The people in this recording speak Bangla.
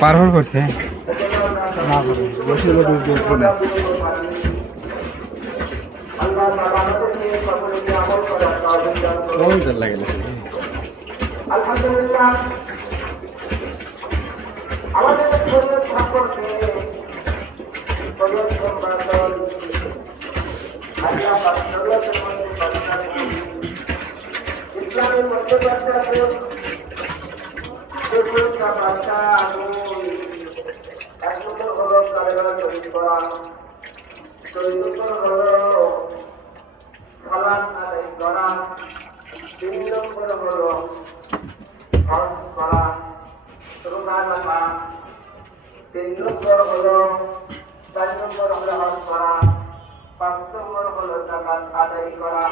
পার হল করছে না করে বেশি লোক উঠবো না কোন লাগে না আলহামদুলিল্লাহ আমাদের শরীর সম্পর্কে ইসলামের মধ্যে এক নম্বর হল কালেমা তৈরি করা, দুই নম্বর হল সালাত আদায় করা, তিন নম্বর হল হজ করা, রোজা রাখা, তিন নম্বর হল 4 নম্বর হল হজ করা, 5 নম্বর হল যাকাত আদায় করা।